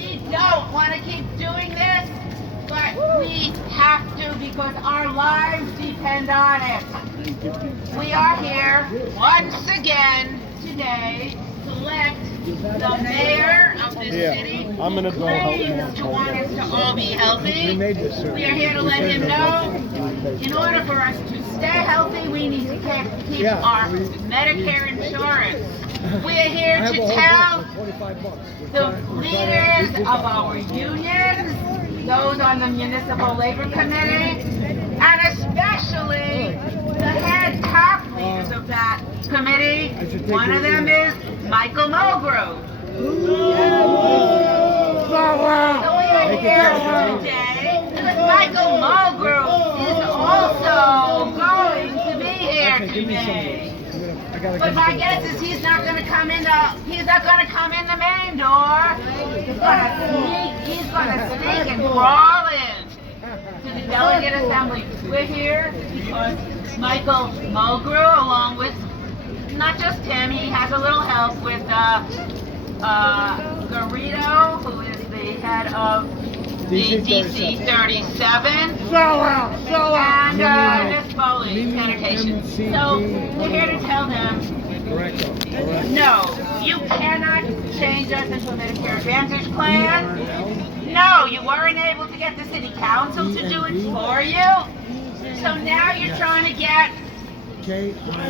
We don't want to keep doing this, but we have to because our lives depend on it. We are here once again today to elect the mayor of this city. I'm gonna go claims to want us to all be healthy. We are here to let him know, in order for us to stay healthy, we need to keep our Medicare insurance. We are here to tell the leaders of our unions, those on the Municipal Labor Committee, and especially the head top leaders of that committee. One of them is Michael Mulgrew. So we are here today because Michael Mulgrew is also going to be here today. But my guess is he's not going to come in the main door. He's going to sneak and crawl in to the delegate assembly. We're here because Michael Mulgrew, along with not just him, he has a little help with Garrido, who is the head of the DC 37, and Miss Foley, sanitation. So we're here to tell them, no, you cannot change us into a Medicare Advantage plan. No, you weren't able to get the city council to do it for you. So now you're trying to get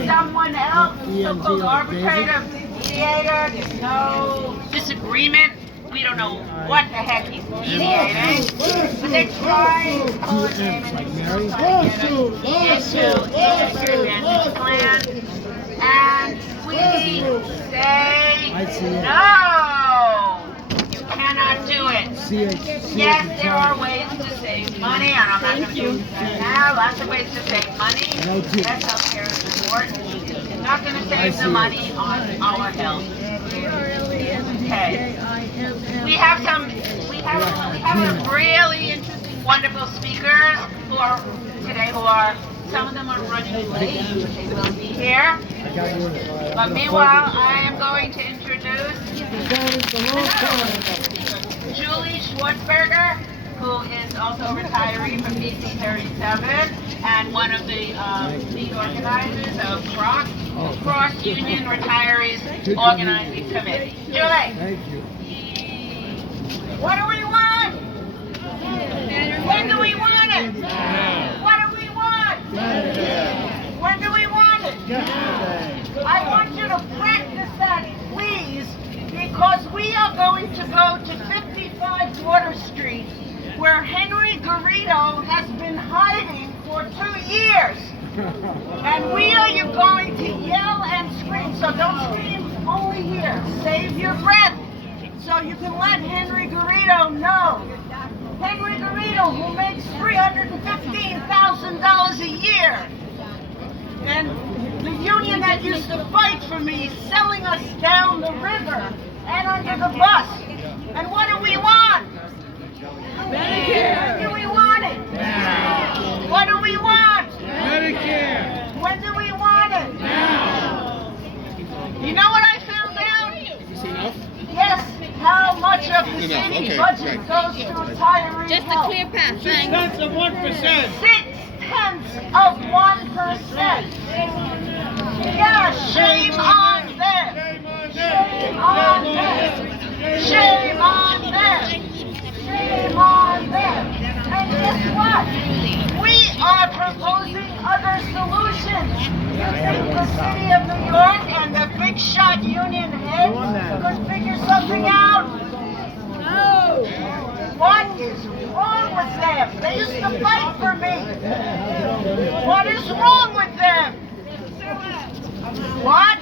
someone else, so-called arbitrator, mediator. There's no disagreement. We don't know what the heck he's mediating, but they're trying to pull him into the Advantage plan, and we say no. You cannot do it. Yes, there are ways to save money, and I'm not going to do that now. Lots of ways to save money. Yes, healthcare is important. It's not going to save the money on our health. Okay. We have some really interesting, wonderful speakers who are some of them are running late, but they will be here. But meanwhile, I am going to introduce Julie Schwartzberger, who is also a retiree from DC 37 and one of the lead organizers of Cross Union Retirees Organizing Committee. Julie. Thank you. What do we want? When do we want it? What do we want? When do we want it? I want you to practice that, please, because we are going to go to 55 Water Street, where Henry Garrido has been hiding for 2 years. And we are going to yell and scream, so don't scream only here. Save your breath so you can let Henry Garrido know. Henry Garrido, who makes $315,000 a year. And the union that used to fight for me, selling us down the river and under the bus. And what do we want? Medicare. When do we want it? Now. What do we want? Medicare. When do we want it? Now. You know what I found out? Is enough? Yes, how much of the city budget goes to retiree Just a health. clear path, thanks. 6/10 of 1%. 0.6%. Yeah, shame on them. Shame on them. Shame on them. Shame on them. And guess what? We are proposing other solutions. You think the city of New York and the big shot union head could figure something out? No. What is wrong with them? They used to fight for me. What is wrong with them? What?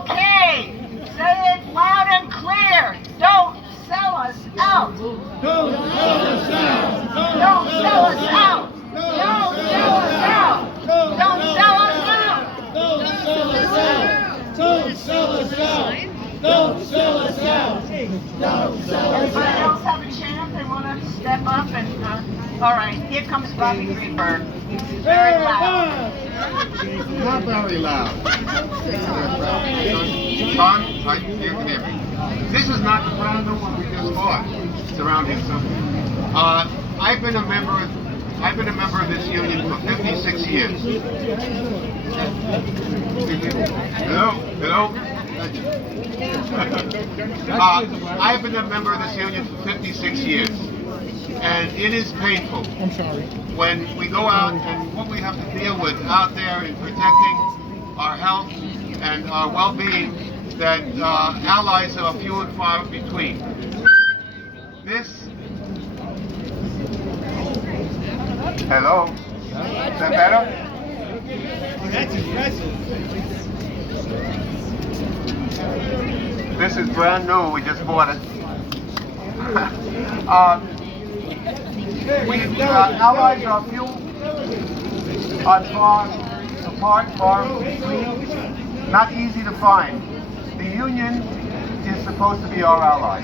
Okay. Say it loud and clear. Don't sell us out. Don't sell us out. Don't sell us out. Don't sell us out. Don't sell us out. Don't sell us out. Don't sell us out. Don't sell us out. Don't sell us Anybody out. else have a chance? They want to step up and, all right, here comes Bobby Greenberg. He's very loud. Not very loud. Tom, right here, can hear me. This is not the brand new one we just bought. It's around here somewhere. I've been a member of this union for 56 years. Hello? I've been a member of this union for 56 years. And it is painful. I'm sorry. When we go out and what we have to deal with out there in protecting our health and our well-being, that allies are few and far between. Hello? Is that better? That's impressive. This is brand new, we just bought it. Allies are few and far apart, far between, not easy to find. The union is supposed to be our ally.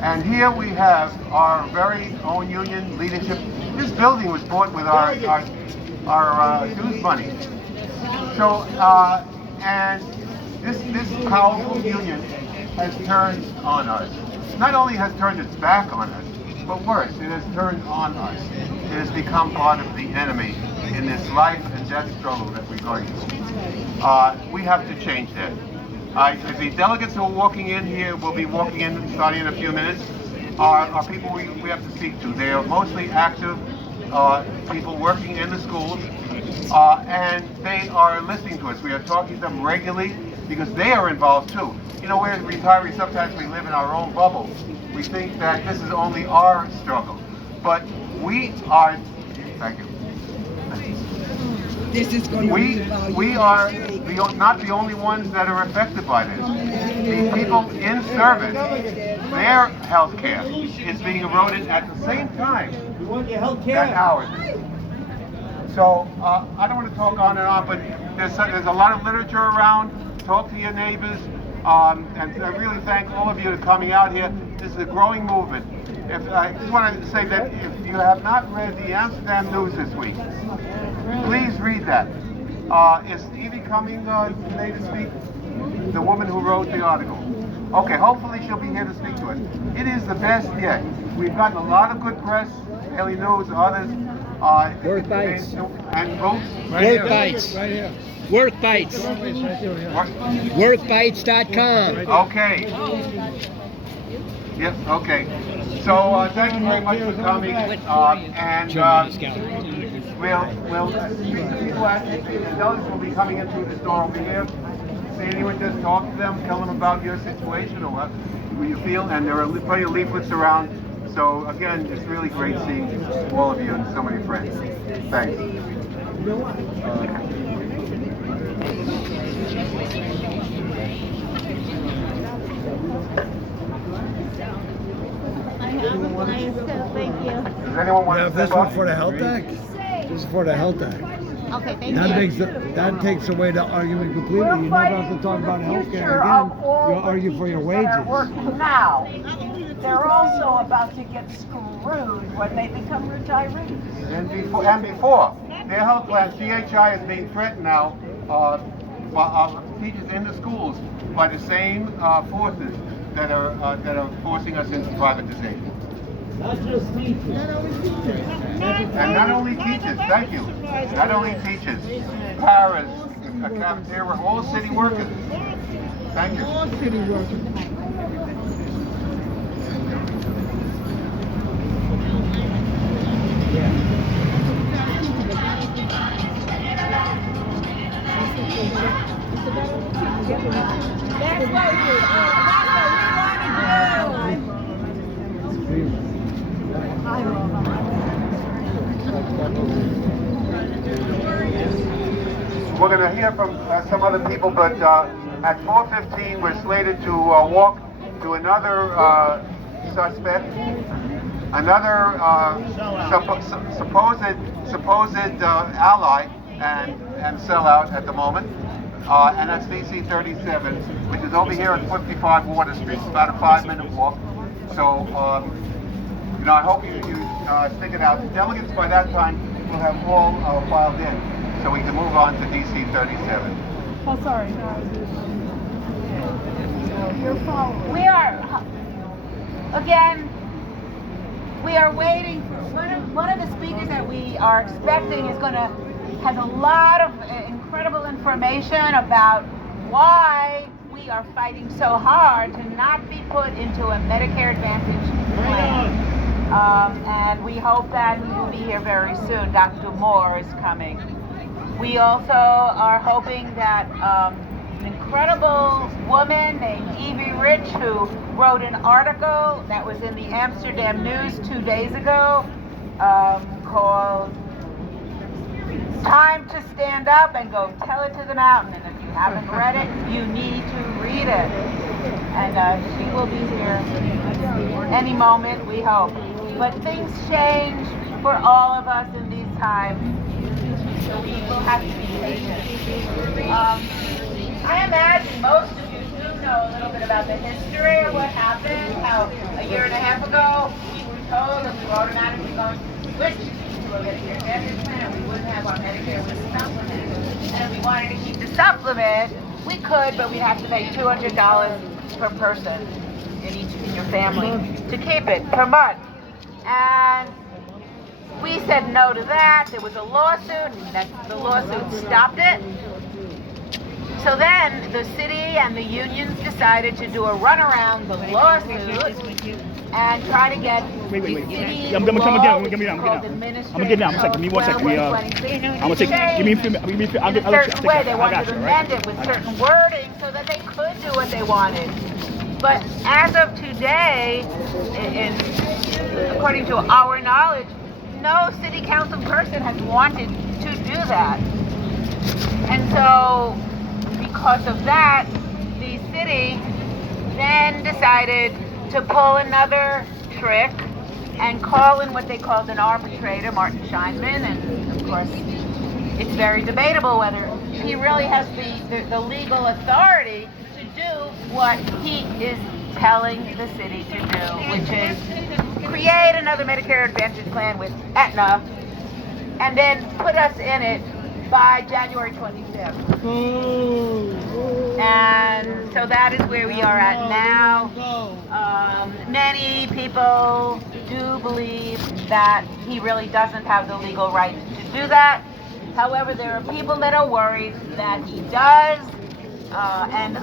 And here we have our very own union leadership. This building was bought with our dues money. So, and this powerful union has turned on us. Not only has turned its back on us, but worse, it has turned on us. It has become part of the enemy in this life and death struggle that we're going through. We have to change that. The delegates who are walking in here will be walking in starting in a few minutes. Are people we have to speak to. They are mostly active people working in the schools, and they are listening to us. We are talking to them regularly because they are involved too. You know, we're retirees, sometimes we live in our own bubble. We think that this is only our struggle, but we are, thank you. This is going to we are not the only ones that are affected by this. The people in service, their health care is being eroded at the same time that ours is. So I don't want to talk on and on, but there's a lot of literature around. Talk to your neighbors, and I really thank all of you for coming out here. This is a growing movement. I just want to say that if you have not read the Amsterdam News this week, please read that. Is Evie coming today to speak? The woman who wrote the article. Okay, hopefully she'll be here to speak to us. It is the best yet. We've gotten a lot of good press, Daily News, others. Work Bites. And Roots. Work Bites. Right here. Work Bites. Workbites.com. Okay. Yep, okay. So thank you very much for coming. And we'll speak to people the delegates will be coming in through this door over here. Say anyone, just talk to them, tell them about your situation or what you feel, and there are plenty of leaflets around. So again, it's really great seeing all of you and so many friends. Thanks. Thank you. Does anyone want to This step one up? for the health act? This is for the health act. Okay, thank That takes away the argument completely. You never have to talk about health care again. You'll argue for your wages. That are working now. They're also about to get screwed when they become retirees. And before, their health plan, CHI, is being threatened now by teachers in the schools by the same forces that are forcing us into privatization. Not just teachers. And not only teachers, thank you. Not only teachers, paras, cafeteria, all city workers. Thank you. All city workers. That's what we want to do. We're going to hear from some other people, but at 4:15 we're slated to walk to another suspect, another supposed ally and sellout at the moment, and that's DC 37, which is over here at 55 Water Street. It's about a 5-minute walk. So, you know, I hope you stick it out. The delegates by that time will have all filed in, so we can move on to DC 37. Oh, sorry. We are, again, we are waiting for one of the speakers that we are expecting has a lot of incredible information about why we are fighting so hard to not be put into a Medicare Advantage plan. And we hope that he will be here very soon. Dr. Moore is coming. We also are hoping that an incredible woman named Evie Rich, who wrote an article that was in the Amsterdam News 2 days ago called Time to Stand Up and Go Tell It to the Mountain. And if you haven't read it, you need to read it. And she will be here any moment, we hope. But things change for all of us in these times, so we will have to be patient. I imagine most of you do know a little bit about the history of what happened, how a year and a half ago we were told that we were automatically going to switch to a Medicare Advantage plan and we wouldn't have our Medicare with the supplement. And if we wanted to keep the supplement, we could, but we'd have to pay $200 per person in your family to keep it per month. And we said no to that. There was a lawsuit, and the lawsuit stopped it. So then the city and the unions decided to do a run around the lawsuit and try to get the city I'm gonna law, get down. called I'm administrative gonna get down. One second. Give me 1 second. I'm gonna take. Give me a few. in a certain way. They wanted to amend it with certain wording so that they could do what they wanted. But as of today, according to our knowledge, no city council person has wanted to do that. And so, because of that, the city then decided to pull another trick and call in what they called an arbitrator, Martin Scheinman, and of course, it's very debatable whether he really has the legal authority to do what he is telling the city to do, which is create another Medicare Advantage plan with Aetna and then put us in it by January 25th. And so that is where we are at now. Many people do believe that he really doesn't have the legal right to do that. However, there are people that are worried that he does. And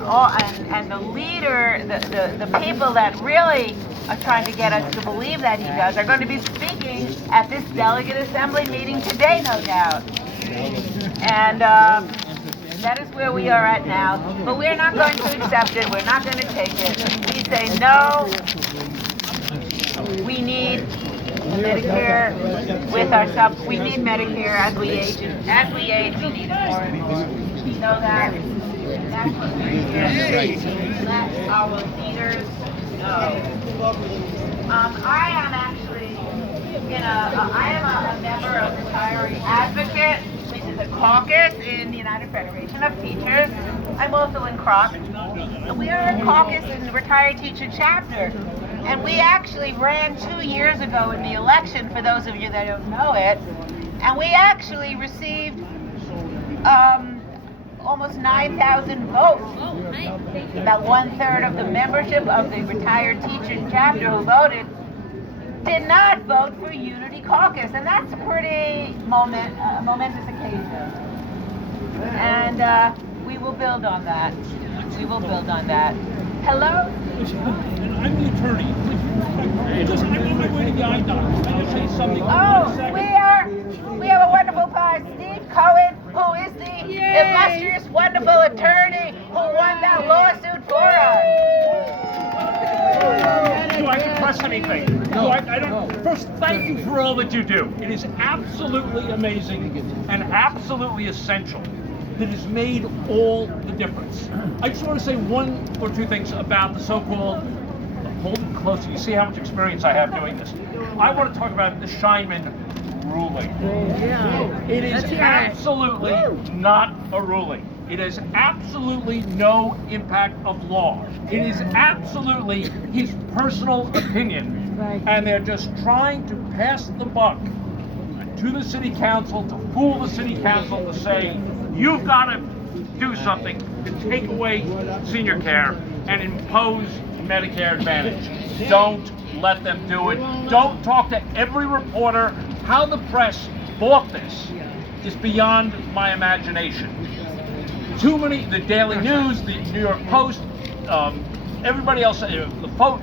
the leader, the people that really are trying to get us to believe that he does are going to be speaking at this delegate assembly meeting today, no doubt. And that is where we are at now. But we're not going to accept it. We're not going to take it. We say no. We need Medicare with our sub. We need Medicare as we age. As we age, we need it more and more. We know that. That's what we're here to let our leaders know. I am actually I am a member of Retiree Advocate, which is a caucus in the United Federation of Teachers. I'm also in CROC. We are a caucus in the Retired Teacher Chapter. And we actually ran 2 years ago in the election, for those of you that don't know it. And we actually received almost 9,000 votes. About 1/3 of the membership of the Retired Teacher Chapter who voted did not vote for Unity Caucus. And that's a pretty momentous occasion. And we will build on that. We will build on that. Hello? I'm the attorney. I'm on my way to the eye doctor. Can I say something? We have a wonderful Steve Cohen, who is the illustrious, wonderful attorney who won that lawsuit for us. Do I have to press anything? No, I don't. First, thank you for all that you do. It is absolutely amazing and absolutely essential. That has made all the difference. I just want to say one or two things about the so-called, hold it closer, you see how much experience I have doing this. I want to talk about the Scheinman ruling. It is absolutely not a ruling. It has absolutely no impact of law. It is absolutely his personal opinion. And they're just trying to pass the buck to the city council, to fool the city council, to say, you've got to do something to take away senior care. and impose Medicare Advantage. Don't let them do it. Don't talk to every reporter. How the press bought this is beyond my imagination. Too many, the Daily News, the New York Post, everybody else, the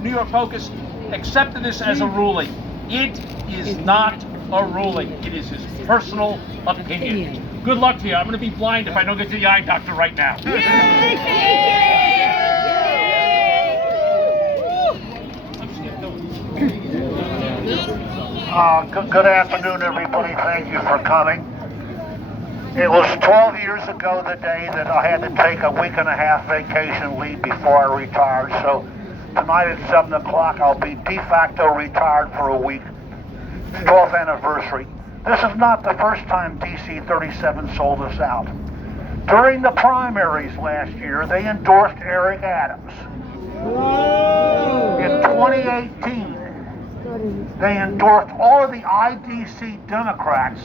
New York Focus, accepted this as a ruling. It is not a ruling. It is his personal opinion. Good luck to you. I'm going to be blind if I don't get to the eye doctor right now. Good afternoon, everybody. Thank you for coming. It was 12 years ago the day that I had to take a week and a half vacation leave before I retired. So tonight at 7 o'clock, I'll be de facto retired for a week. 12th anniversary. This is not the first time DC 37 sold us out. During the primaries last year, they endorsed Eric Adams. In 2018, they endorsed all of the IDC Democrats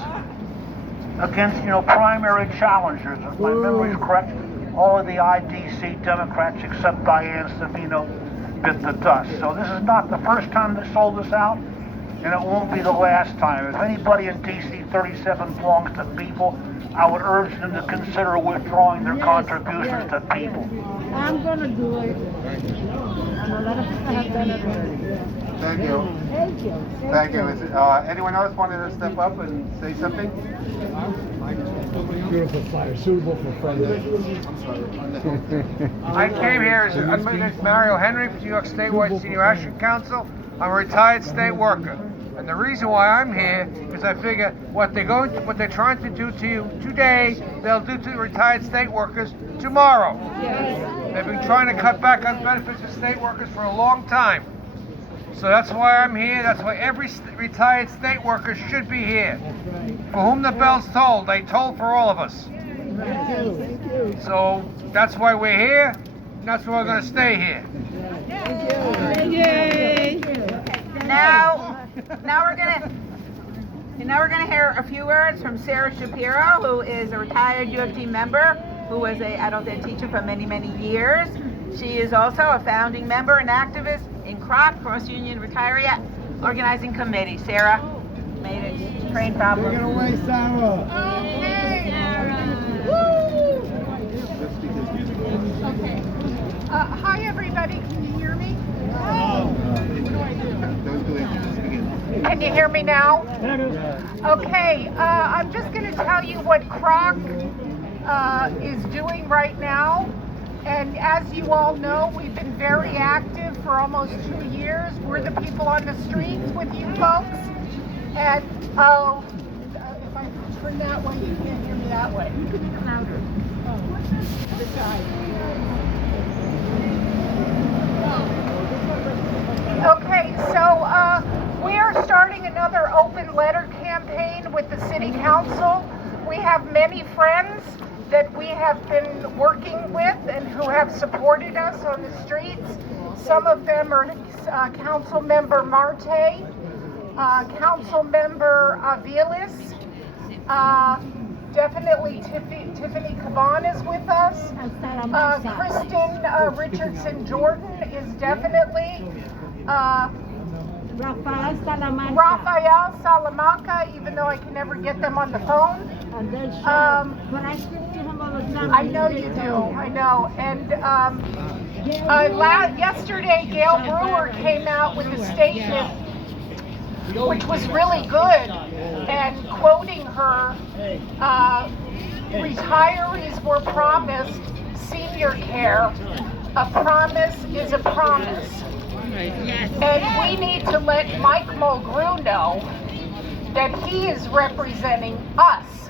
against, primary challengers. If my memory is correct, all of the IDC Democrats except Diane Savino bit the dust. So this is not the first time they sold us out, and it won't be the last time. If anybody in DC 37 belongs to people, I would urge them to consider withdrawing their contributions to people. I'm gonna do it. And a lot of people have done it already. Thank you. Thank you. Thank you. Anyone else wanted to step up and say something? Beautiful flyer, suitable for Friday. I came here I'm Mario Henry from New York Statewide Senior Action Council. I'm a retired state worker. And the reason why I'm here is I figure what they're trying to do to you today, they'll do to the retired state workers tomorrow. They've been trying to cut back on benefits for state workers for a long time. So that's why I'm here. That's why every retired state worker should be here. For whom the bell's tolled, they toll for all of us. So that's why we're here, and that's why we're going to stay here. Now we're gonna hear a few words from Sarah Shapiro, who is a retired U of T member, who was a adult ed teacher for many, many years. She is also a founding member and activist in CROC, Cross Union Retiree Organizing Committee. Sarah made it. Train problem. Take it away, Sarah. Okay. Hi, everybody. Can you hear me? Can you hear me now? Okay. I'm just going to tell you what CROC is doing right now. And as you all know, we've been very active for almost 2 years. We're the people on the streets with you folks. And if I turn that way, you can't hear me that way. You could be louder. Oh, this side. Okay, so we are starting another open letter campaign with the City Council. We have many friends that we have been working with and who have supported us on the streets. Some of them are Council Member Marte, Council Member Aviles, definitely Tiffany Caban is with us. Kristen Richardson Jordan is definitely. Rafael Salamanca, even though I can never get them on the phone. I know you do, I know. And yesterday, Gail Brewer came out with a statement which was really good, and quoting her, retirees were promised senior care. A promise is a promise. And we need to let Mike Mulgrew know that he is representing us,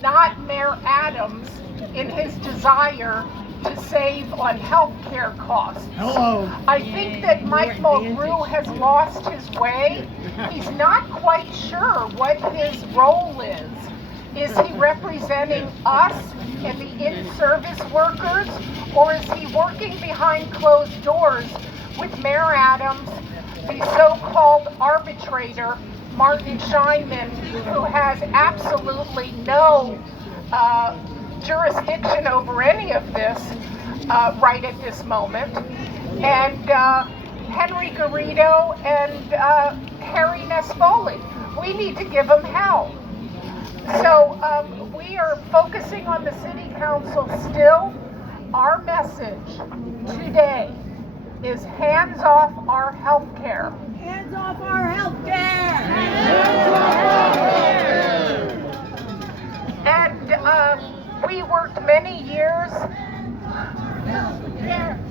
not Mayor Adams, in his desire to save on health care costs. Hello. I think that Mike Mulgrew has lost his way. He's not quite sure what his role is. Is he representing us and the in-service workers, or is he working behind closed doors with Mayor Adams, the so-called arbitrator, Martin Scheinman, who has absolutely no jurisdiction over any of this, right at this moment. And Henry Garrido and Harry Nespoli. We need to give them help. So we are focusing on the city council still. Our message today is hands off our health care. Hands off our health care! Hands off our health care! And we worked many years.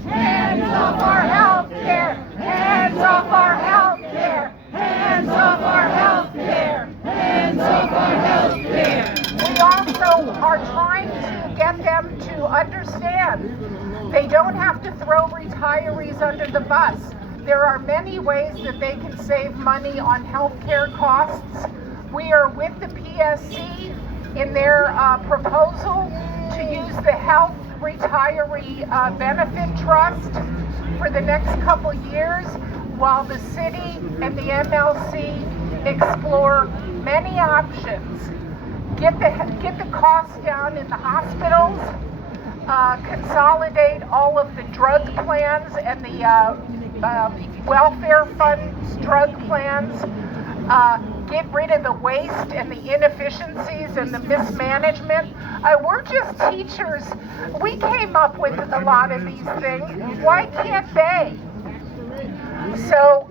Hands off our health care! Hands off our health care! Hands off our health care! Hands off our health care! We also are trying to get them to understand they don't have to throw retirees under the bus. There are many ways that they can save money on health care costs. We are with the PSC in their proposal to use the Health Retiree Benefit Trust for the next couple years while the city and the MLC explore many options. Get the costs down in the hospitals, consolidate all of the drug plans and the welfare funds drug plans, get rid of the waste and the inefficiencies and the mismanagement. We're just teachers. We came up with a lot of these things. Why can't they? So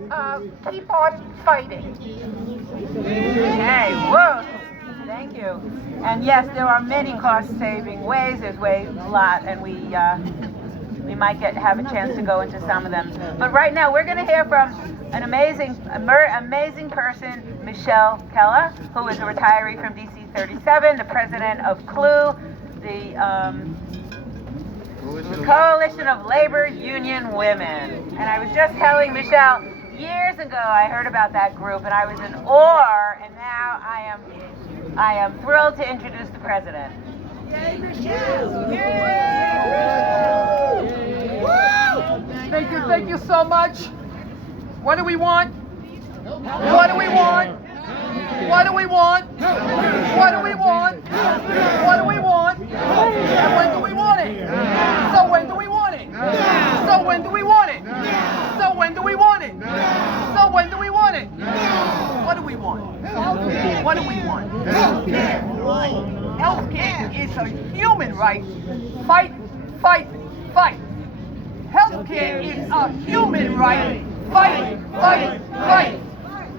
keep on fighting. Okay, whoa. Thank you. And yes, there are many cost-saving ways. There's a lot, and we might have a chance to go into some of them. But right now, we're going to hear from an amazing person, Michelle Keller, who is a retiree from DC 37, the president of CLU, the Coalition of Labor Union Women. And I was just telling Michelle, years ago I heard about that group and I was in awe, and now I am thrilled to introduce the president. Yay, Michelle! Thank you so much. What do we want? What do we want? What do we want? What do we want? What do we want? And when do we want it? So when do we want it? So when do we want it? So when do we want it? So when do we want it? What do we want? What do we want? Healthcare. Healthcare is a human right. Fight, fight, fight. Healthcare is a human right. Fight, fight, fight.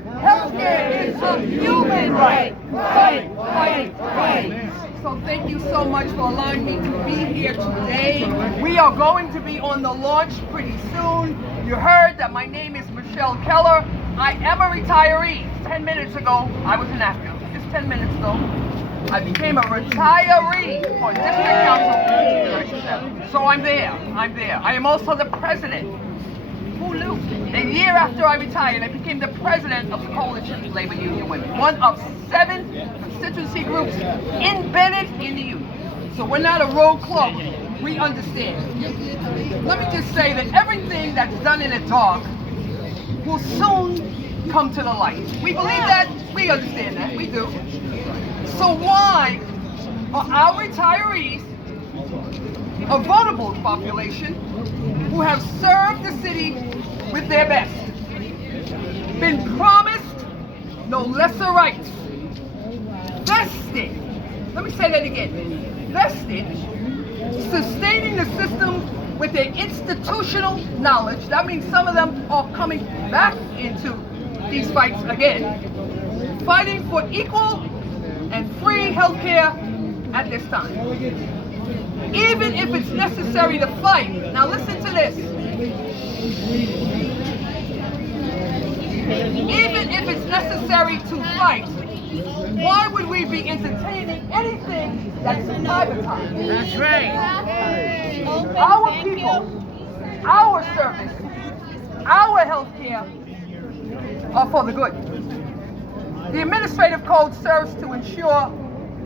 Healthcare is a human right. Fight, fight, fight. So thank you so much for allowing me to be here today. We are going to be on the launch pretty soon. You heard that my name is Michelle Keller. I am a retiree. 10 minutes ago, I was in Nashville. Just 10 minutes ago, I became a retiree for District Council 37. So I'm there. I am also the president. Who knew? A year after I retired, I became the president of the Coalition of Labor Union Women, one of 7 constituency groups embedded in the union. So we're not a rogue club. We understand. Let me just say that everything that's done in the dark will soon come to the light. We believe that. We understand that. We do. So why are our retirees, a vulnerable population, who have served the city with their best, been promised no lesser rights, vested, let me say that again, vested, sustaining the system with their institutional knowledge. That means some of them are coming back into these fights again, fighting for equal and free health care at this time. Even if it's necessary to fight. Now listen to this. Even if it's necessary to fight, why would we be entertaining anything that's privatized? That's right. Our people, our service, our health care are for the good. The administrative code serves to ensure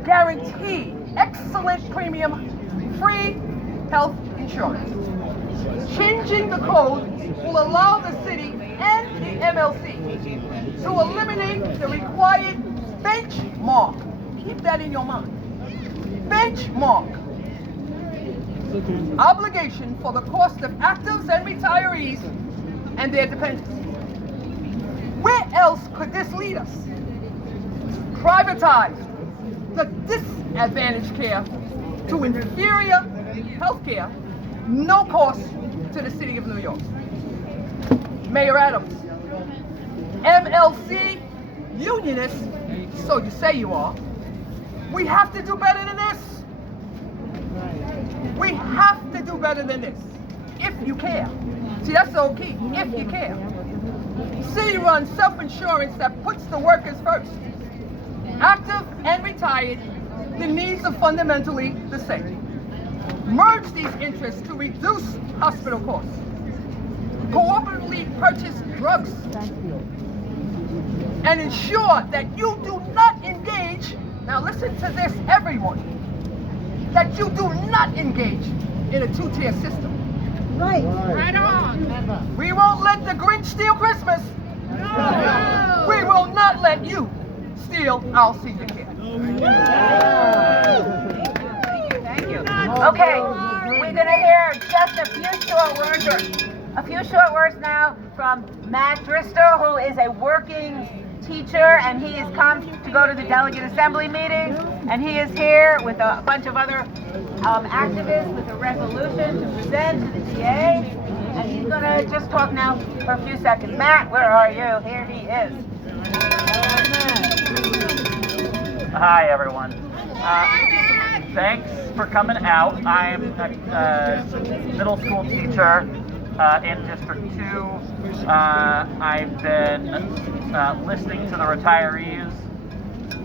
guaranteed excellent premium free health insurance. Changing the code will allow the city and the MLC to eliminate the required benchmark. Keep that in your mind. Benchmark. obligation for the cost of actives and retirees and their dependents. Where else could this lead us? Privatize the disadvantaged care to inferior health care, no cost to the city of New York. Mayor Adams, MLC unionists, so you say you are, we have to do better than this. We have to do better than this, if you care. See, that's so key, if you care. City-run self-insurance that puts the workers first. Active and retired, the needs are fundamentally the same. Merge these interests to reduce hospital costs. Cooperatively purchase drugs. And ensure that you do not engage, now listen to this, everyone, that you do not engage in a two-tier system. Right. Right on. We won't let the Grinch steal Christmas. No. We will not let you steal our senior care. Thank you. Okay, we're gonna hear just a few short words now from Matt Bristol, who is a working teacher, and he has come to go to the delegate assembly meeting, and he is here with a bunch of other activists with a resolution to present to the DA, and he's gonna just talk now for a few seconds. Matt, where are you? Here he is. Hi, everyone. Thanks for coming out. I'm a middle school teacher in District 2. I've been listening to the retirees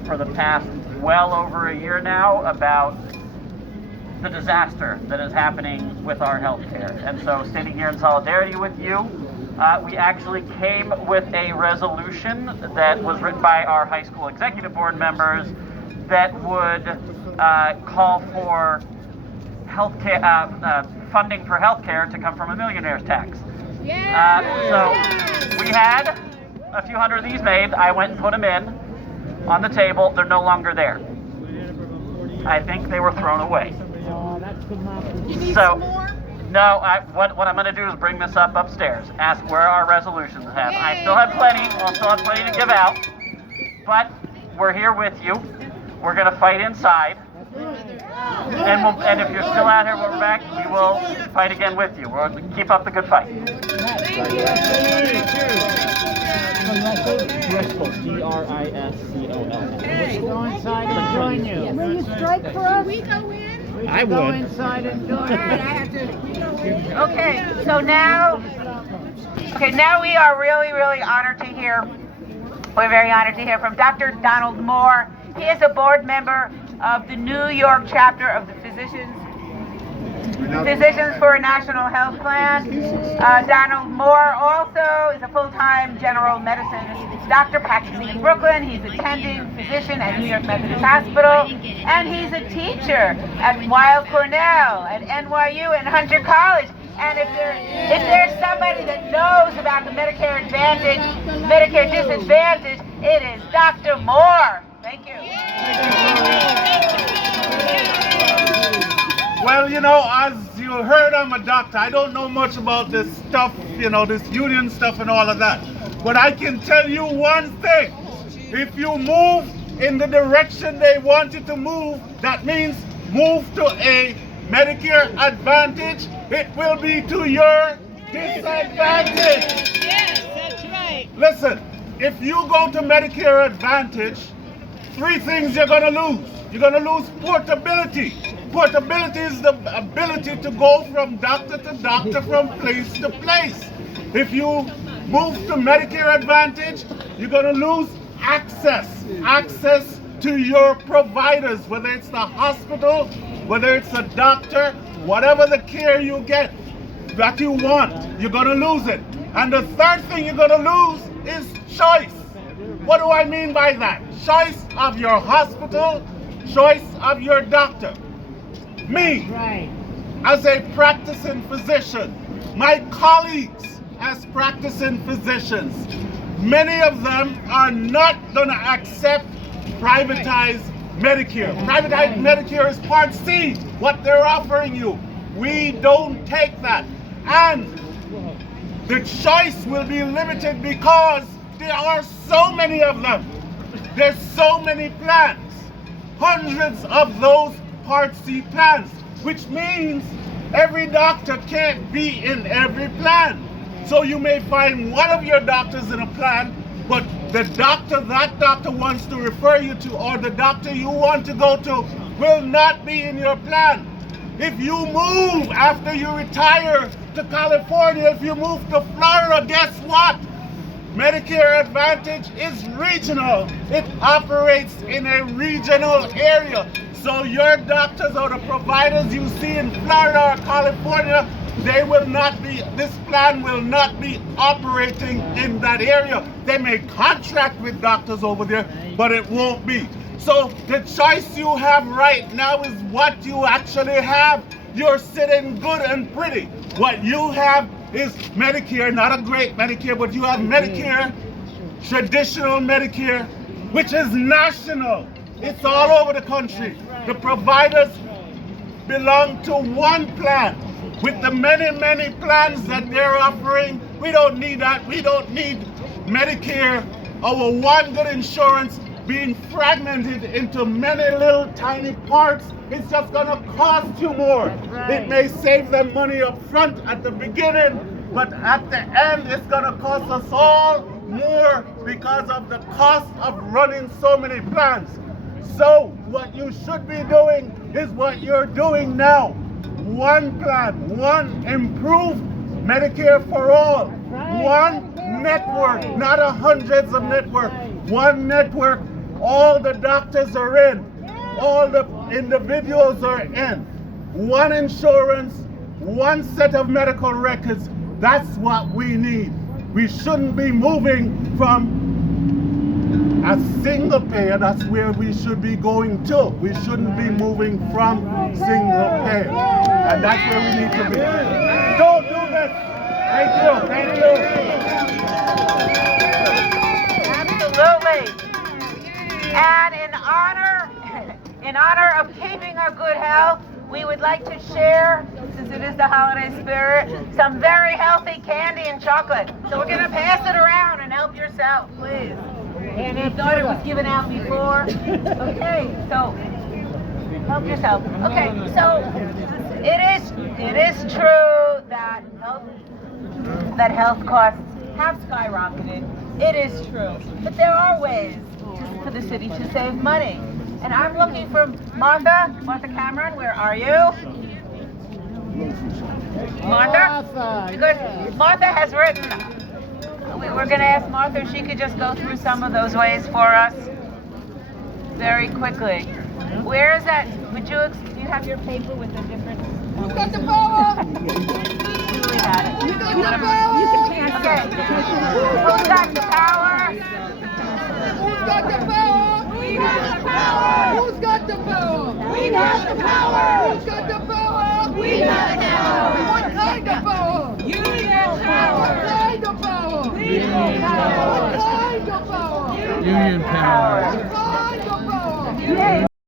for the past well over a year now about the disaster that is happening with our healthcare. And so, standing here in solidarity with you, we actually came with a resolution that was written by our high school executive board members that would call for healthcare funding for healthcare to come from a millionaire's tax. So we had a few hundred of these made. I went and put them in on the table. They're no longer there. I think they were thrown away. You need So, some more? no, what I'm going to do is bring this up upstairs, ask where our resolutions have. I still have plenty. I'll still have plenty to give out. But we're here with you. We're going to fight inside. And if you're still out here when we're back, we will fight again with you. We'll keep up the good fight. Driscoll, Driscoll. Go inside and join you. Will you strike for us? We go in? I Go would. inside and join us. Okay, so now we are really, really honored to hear, we're very honored to hear from Dr. Donald Moore. He is a board member of the New York chapter of the Physicians for a National Health Plan. Donald Moore also is a full-time general medicine doctor practicing in Brooklyn. He's attending physician at New York Methodist Hospital, and he's a teacher at Weill Cornell, at NYU, and Hunter College. And if there's somebody that knows about the Medicare Advantage, Medicare disadvantage, it is Dr. Moore. Thank you. Well, you know, as you heard, I'm a doctor. I don't know much about this stuff, you know, this union stuff and all of that. But I can tell you one thing. If you move in the direction they want you to move, that means move to a Medicare Advantage. It will be to your disadvantage. Yes, that's right. Listen, if you go to Medicare Advantage, three things you're going to lose. You're going to lose portability. Portability is the ability to go from doctor to doctor, from place to place. If you move to Medicare Advantage, you're going to lose access to your providers, whether it's the hospital, whether it's a doctor, whatever the care you get that you want, you're going to lose it. And the third thing you're going to lose is choice. What do I mean by that? Choice of your hospital, choice of your doctor. Me, as a practicing physician, my colleagues as practicing physicians, many of them are not going to accept privatized Medicare. Privatized Medicare is Part C, what they're offering you. We don't take that. And the choice will be limited because there are so many of them. There's so many plans. Hundreds of those Part C plans, which means every doctor can't be in every plan. So you may find one of your doctors in a plan, but the doctor that doctor wants to refer you to, or the doctor you want to go to, will not be in your plan. If you move after you retire to California, if you move to Florida, guess what? Medicare Advantage is regional. It operates in a regional area. So your doctors or the providers you see in Florida or California, this plan will not be operating in that area. They may contract with doctors over there, but it won't be. So the choice you have right now is what you actually have. You're sitting good and pretty. What you have is Medicare, not a great Medicare, but you have Medicare, traditional Medicare, which is national. It's all over the country. The providers belong to one plan. With the many, many plans that they're offering, we don't need that. We don't need Medicare, our one good insurance, being fragmented into many little tiny parts. It's just gonna cost you more. It may save them money up front at the beginning, but at the end, it's gonna cost us all more because of the cost of running so many plans. So what you should be doing is what you're doing now. One plan, one improved Medicare for all, one network, not hundreds of networks, one network. All the doctors are in, all the individuals are in. One insurance, one set of medical records. That's what we need. We shouldn't be moving from a single payer. That's where we should be going to. We shouldn't be moving from single payer. And that's where we need to be. Don't do this. Thank you. Thank you. Absolutely. And in honor of keeping our good health, we would like to share, since it is the holiday spirit, some very healthy candy and chocolate. So we're going to pass it around and help yourself, please. And I thought it was given out before. Okay, so help yourself. Okay, so it is true that health costs have skyrocketed. It is true, but there are ways for the city to save money. And I'm looking for Martha Cameron. Where are you? Martha? Because Martha has written. We're going to ask Martha if she could just go through some of those ways for us very quickly. Where is that? Do you have your paper with the different... Who's got the power? Julie had it. Who's got the power? You can pass it. Who's got the power? Who's got the power? We got the power. Who's got the power? We got the power. Who's got the power? We got the power. What kind of power? Union power. What kind of power? Union power. What kind of power? Union power.